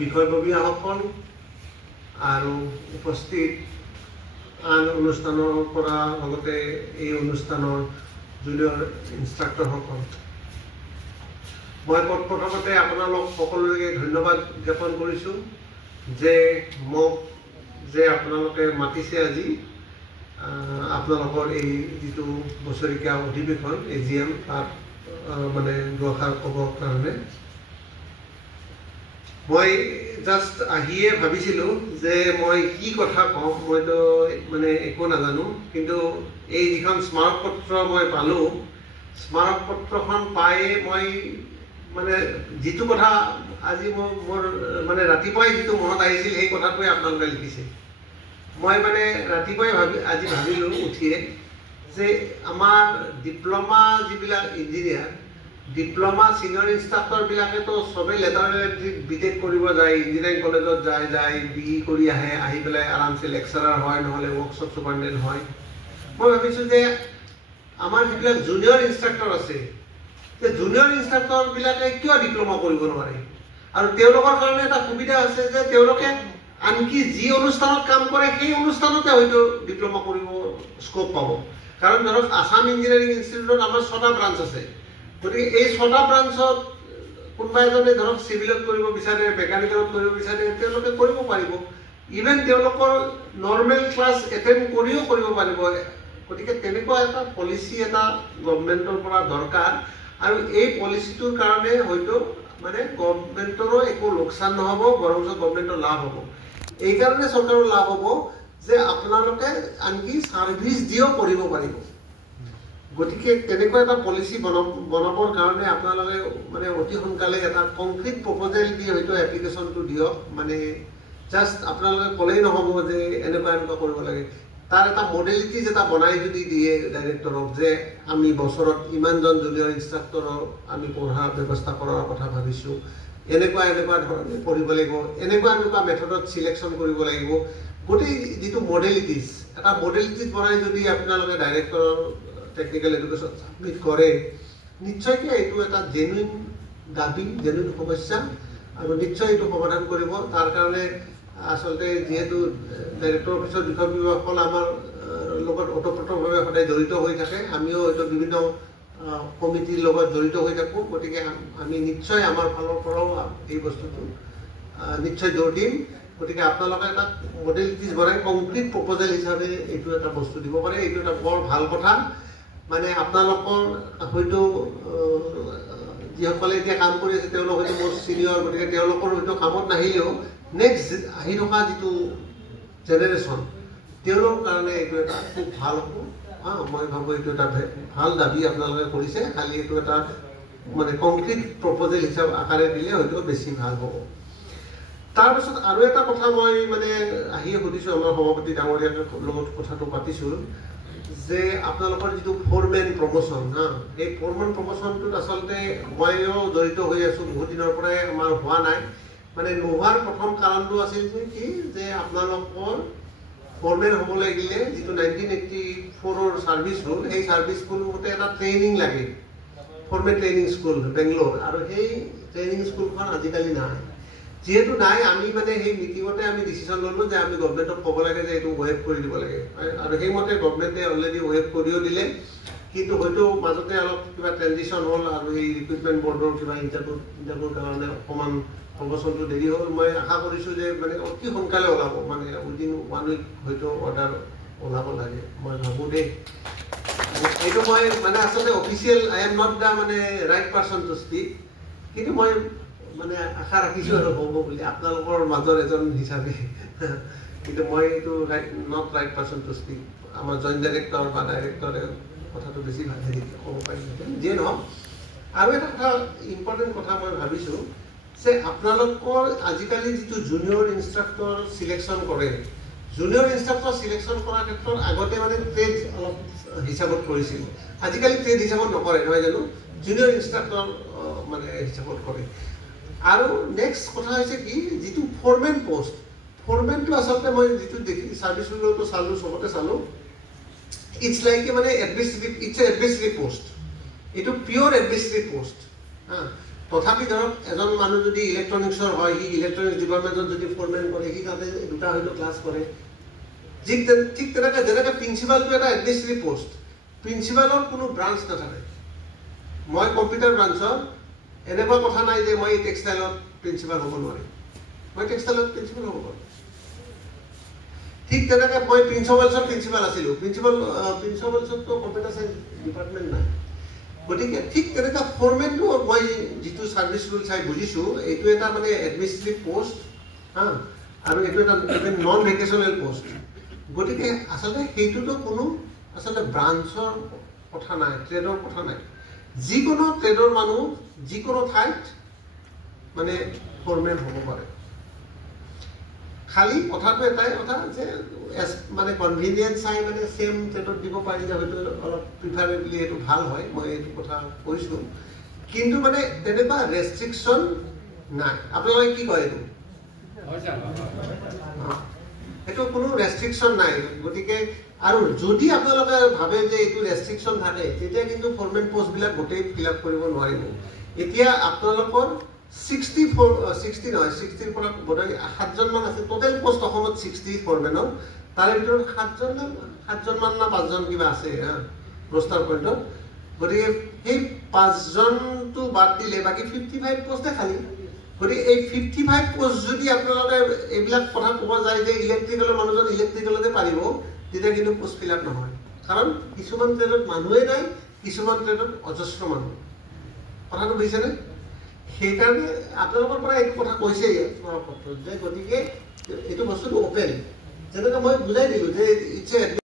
বিষয়ববীয়াসকল আৰু উপস্থিত আন অনুষ্ঠানৰ পৰা লগতে এই অনুষ্ঠানৰ জুনিয়ৰ ইনষ্ট্ৰাক্টৰসকল, মই প্ৰথমতে আপোনালোক সকলোকে ধন্যবাদ জ্ঞাপন কৰিছোঁ যে মোক যে আপোনালোকে মাতিছে আজি আপোনালোকৰ এই যিটো বছৰীয়া অধিৱেশন AGM তাত মানে দুআষাৰ ক'বৰ কাৰণে। মই জাষ্ট আহিয়ে ভাবিছিলোঁ যে মই কি কথা কওঁ, মইতো মানে একো নাজানো, কিন্তু এই যিখন স্মাৰকপত্ৰ মই পালোঁ, স্মাৰকপত্ৰখন পাই মই মানে যিটো কথা আজি মোৰ মানে ৰাতিপুৱাই যিটো মনত আহিছিল সেই কথাটোৱে আপোনালোকে লিখিছে। মই মানে ৰাতিপুৱাই আজি ভাবিলোঁ উঠিয়ে যে আমাৰ ডিপ্ল'মা যিবিলাক ইঞ্জিনিয়াৰ, ডিপ্ল'মা ছিনিয়ৰ ইনষ্ট্ৰাক্টৰবিলাকেতো চবেই লেটাৰ বিটেক কৰিব যায়, ইঞ্জিনিয়াৰিং কলেজত যায় BE কৰি আহি পেলাই আৰামছে লেকচাৰাৰ হয়, নহ'লে ৱৰ্কশ্বপ ছুপাৰিনটেণ্ডেণ্ট হয়। মই ভাবিছোঁ যে আমাৰ যিবিলাক জুনিয়ৰ ইনষ্ট্ৰাক্টৰ আছে, সেই জুনিয়ৰ ইনষ্ট্ৰাক্টৰবিলাকে কিয় ডিপ্ল'মা কৰিব নোৱাৰে? আৰু তেওঁলোকৰ কাৰণে এটা সুবিধা আছে যে তেওঁলোকে আনকি যি অনুষ্ঠানত কাম কৰে সেই অনুষ্ঠানতে হয়তো ডিপ্ল'মা কৰিব স্ক'প পাব। কাৰণ ধৰক আছাম ইঞ্জিনিয়াৰিং ইনষ্টিটিউটত আমাৰ 6টা ব্ৰাঞ্চ আছে, গতিকে এই 6টা ব্ৰাঞ্চত কোনোবা এজনে ধৰক চিভিলত কৰিব বিচাৰে, মেকানিকেলত কৰিব বিচাৰে, তেওঁলোকে কৰিব পাৰিব। ইভেন তেওঁলোকৰ নৰ্মেল ক্লাছ এটেণ্ড কৰিও কৰিব পাৰিব। গতিকে তেনেকুৱা এটা পলিচি এটা গভৰ্ণমেণ্টৰ পৰা দৰকাৰ, আৰু এই পলিচিটোৰ কাৰণে হয়তো মানে গভৰ্ণমেণ্টৰো একো লোকচান নহ'ব, বৰঞ্চ গভৰ্ণমেণ্টৰ লাভ হ'ব। এইকাৰণে চৰকাৰৰ লাভ হ'ব যে আপোনালোকে আনকি ছাৰ্ভিচ দিও কৰিব পাৰিব। গতিকে তেনেকুৱা এটা পলিচি বনাবৰ কাৰণে আপোনালোকে মানে অতি সোনকালে এটা কংক্ৰিট প্ৰপ'জেল দি হয়তো এপ্লিকেশ্যনটো দিয়ক। মানে জাষ্ট আপোনালোকে ক'লেই নহ'ব যে এনেকুৱা কৰিব লাগে, তাৰ এটা মডেলিটিজ এটা বনাই যদি দিয়ে ডাইৰেক্টৰক যে আমি বছৰত ইমানজন জুনিয়ৰ ইনষ্ট্ৰাক্টৰক আমি পঢ়াৰ ব্যৱস্থা কৰাৰ কথা ভাবিছোঁ, এনেকুৱা ধৰণে পঢ়িব লাগিব, এনেকুৱা মেথডত চিলেকশ্যন কৰিব লাগিব, গোটেই যিটো মডেলিটিজ এটা মডেলিটিজ বনাই যদি আপোনালোকে ডাইৰেক্টৰৰ টেকনিকেল এডুকেশ্যন ছাবমিট কৰে, নিশ্চয়কৈ এইটো এটা জেনুইন দাবী, জেনুইন সমস্যা, আৰু নিশ্চয় এইটো সমাধান কৰিব। তাৰ কাৰণে আচলতে যিহেতু ডাইৰেক্টৰ অফিচৰ বিষয়ববীয়াসকল আমাৰ লগত ওতঃপ্ৰোতভাৱে সদায় জড়িত হৈ থাকে, আমিও হয়তো বিভিন্ন কমিটিৰ লগত জড়িত হৈ থাকোঁ। গতিকে আমি নিশ্চয় আমাৰ ফালৰ পৰাও এই বস্তুটো নিশ্চয় জোৰ দিম। গতিকে আপোনালোকে এটা মডেলিটিজ বনাই কংক্ৰিট প্ৰপ'জেল হিচাপে এইটো এটা বস্তু দিব পাৰে। এইটো এটা বৰ ভাল কথা। মানে আপোনালোকৰ হয়তো যিসকলে এতিয়া কাম কৰি আছে তেওঁলোক হয়তো মোৰ ছিনিয়ৰ, গতিকে তেওঁলোকৰ হয়তো কামত নাহিলেও নেক্সট আহি থকা যিটো জেনেৰেশ্যন তেওঁলোকৰ কাৰণে এইটো এটা খুব ভাল হ'ব। মই ভাবোঁ এইটো এটা ভাল দাবী আপোনালোকে কৰিছে, খালি এইটো এটা মানে কংক্ৰিট প্ৰপ'জেল হিচাপ আকাৰে দিলে হয়তো বেছি ভাল হ'ব। তাৰপিছত আৰু এটা কথা মই মানে আহিয়ে সুধিছোঁ, আমাৰ সভাপতি ডাঙৰীয়াৰ লগত কথাটো পাতিছোঁ যে আপোনালোকৰ যিটো ফ'ৰমেন প্ৰমোশ্যন, এই ফ'ৰমেন প্ৰমোশ্যনটোত আচলতে ময়ো জড়িত হৈ আছোঁ, বহুত দিনৰ পৰাই আমাৰ হোৱা নাই। মানে নোহোৱাৰ প্ৰথম কাৰণটো আছিল যে কি যে আপোনালোকৰ ফ'ৰমেন হ'ব লাগিলে যিটো 1984ৰ ছাৰ্ভিচ ৰুল, সেই ছাৰ্ভিচ ৰুল মতে এটা ট্ৰেইনিং লাগে, ফ'ৰমেন ট্ৰেইনিং স্কুল বেংগলোৰ, আৰু সেই ট্ৰেইনিং স্কুলখন আজিকালি নাই। যিহেতু নাই, আমি মানে সেই মিটিঙতে আমি ডিচিশ্যন ল'লোঁ যে আমি গভৰ্ণমেণ্টক ক'ব লাগে যে এইটো ৱেভ কৰি দিব লাগে, আৰু সেইমতে গভৰ্ণমেণ্টে অলৰেডি ৱেভ কৰিও দিলে। কিন্তু হয়তো মাজতে অলপ কিবা ট্ৰেনজিশ্যন হ'ল, আৰু এই ৰিক্ৰুটমেণ্ট বৰ্ডৰ কিবা ইণ্টাৰভিউৰ কাৰণে অকণমান প্ৰমোশ্যনটো দেৰি হ'ল। মই আশা কৰিছোঁ যে মানে অতি সোনকালে ওলাব, মানে উইদিন 1 উইক হয়তো অৰ্ডাৰ ওলাব লাগে, মই ভাবোঁ দেই। এইটো মই মানে আচলতে official, I am not the মানে ৰাইট পাৰ্চন টু স্পীক, কিন্তু মই মানে আশা ৰাখিছোঁ আৰু হ'ব বুলি আপোনালোকৰ মাজৰ এজন হিচাপে। কিন্তু মই এইটো not right person to speak. আমাৰ জইণ্ট ডাইৰেক্টৰ বা ডাইৰেক্টৰে কথাটো বেছি ভাল হেৰি ক'ব পাৰিম। যিয়ে নহওক, আৰু এটা কথা ইম্পৰ্টেণ্ট কথা মই ভাবিছোঁ যে আপোনালোকৰ আজিকালি যিটো জুনিয়ৰ ইনষ্ট্ৰাক্টৰ চিলেকশ্যন কৰে, জুনিয়ৰ ইনষ্ট্ৰাক্টৰ চিলেকশ্যন কৰাৰ ক্ষেত্ৰত আগতে মানে ট্ৰেড অলপ হিচাপত কৰিছিল, আজিকালি ট্ৰেড হিচাপত নকৰে, নহয় জানো? জুনিয়ৰ ইনষ্ট্ৰাক্টৰ মানে হিচাপত কৰে। আৰু নেক্সট কথা হৈছে কি, যিটো ফ'ৰমেন পোষ্ট, ফ'ৰমেনটো আচলতে মই যিটো দেখি ছাৰ্ভিচ ৰুলতো চালোঁ, চবতে চালোঁ, ইটছ লাইক মানে administrative, it's a administrative post, এইটো পিয়'ৰ এডমিনিষ্ট্ৰেটিভ পোষ্ট। তথাপি ধৰক এজন মানুহ যদি ইলেক্ট্ৰনিক্সৰ হয়, সি ইলেক্ট্ৰনিক্স ডিপাৰ্টমেণ্টত যদি ফৰমেন কৰে, সি তাতে দুটা হয়তো ক্লাছ কৰে। ঠিক তেনেকৈ যেনেকৈ প্ৰিন্সিপালটো এটা এডমিনিষ্ট্ৰেটিভ পোষ্ট, প্ৰিন্সিপালৰ কোনো ব্ৰাঞ্চ নাথাকে। মই কম্পিউটাৰ ব্ৰাঞ্চৰ, এনেকুৱা কথা নাই যে মই টেক্সটাইলত প্ৰিন্সিপাল হ'ব নোৱাৰিম, মই টেক্সটাইলত প্ৰিন্সিপাল হ'ব পাৰোঁ। ঠিক তেনেকৈ মই প্ৰিন্স অফ ৱেলছৰ প্ৰিন্সিপাল আছিলোঁ, প্ৰিন্স অফ ৱেলছততো কম্পিউটাৰ চাইন্স ডিপাৰ্টমেণ্ট নাই। গতিকে ঠিক তেনেকুৱা ফৰমেনটো মই যিটো ছাৰ্ভিচ ৰুল চাই বুজিছোঁ, এইটো এটা মানে এডমিনিষ্ট্ৰেটিভ পোষ্ট হা, আৰু এইটো এটা নন ভেকেশ্যনেল পোষ্ট। গতিকে আচলতে সেইটোতো কোনো আচলতে ব্ৰাঞ্চৰ কথা নাই, ট্ৰেডৰ কথা নাই। যিকোনো ট্ৰেডৰ মানুহ যিকোনো ঠাইত মানে ফৰমেন হ'ব পাৰে। খালি কথাটো এটাই কথা যে মানে কনভিনিয়েঞ্চ চাই মানে চেম ট্ৰেডত দিব পাৰিলে হয়তো অলপ প্ৰিফাৰেবলি এইটো ভাল হয়, মই এইটো কথা কৈছোঁ। কিন্তু মানে তেনেকুৱা ৰেষ্ট্ৰিকশ্যন নাই। আপোনালোকে কি কয় এইটো? এইটো কোনো ৰেষ্ট্ৰিকশ্যন নাই। গতিকে আৰু যদি আপোনালোকে ভাবে যে এইটো ৰেষ্ট্ৰিকশ্যন থাকে, তেতিয়া কিন্তু ফৰমেন পোষ্টবিলাক গোটেই ফিল আপ কৰিব নোৱাৰিব। এতিয়া আপোনালোকৰ 60ৰ পৰা বোধহয় 7জনমান আছে টোটেল পোষ্ট অসমত 60 ফৰমেনৰ। তাৰে ভিতৰত 7জনমান না 5জন কিবা আছে ৰষ্টাৰ পইণ্টত। গতিকে সেই 5জনটো বাদ দিলে বাকী 55 পোষ্টে খালী। গতিকে এই 55 পোষ্ট যদি আপোনালোকে এইবিলাক কথা ক'ব যায় যে ইলেক্ট্ৰিকেলৰ মানুহজন ইলেক্ট্ৰিকেলতে পাৰিব, তেতিয়া কিন্তু পোষ্ট ফিল আপ নহয়। কাৰণ কিছুমান ট্ৰেডত মানুহেই নাই, কিছুমান ট্ৰেডত অজস্ৰ মানুহ। কথাটো বুজিছেনে? সেইকাৰণে আপোনালোকৰ পৰা এইটো কথা কৈছে স্মাৰক পত্ৰত যে গতিকে এইটো বস্তুটো অপেন। যেনেকৈ মই বুজাই দিলোঁ যে ইটছ এ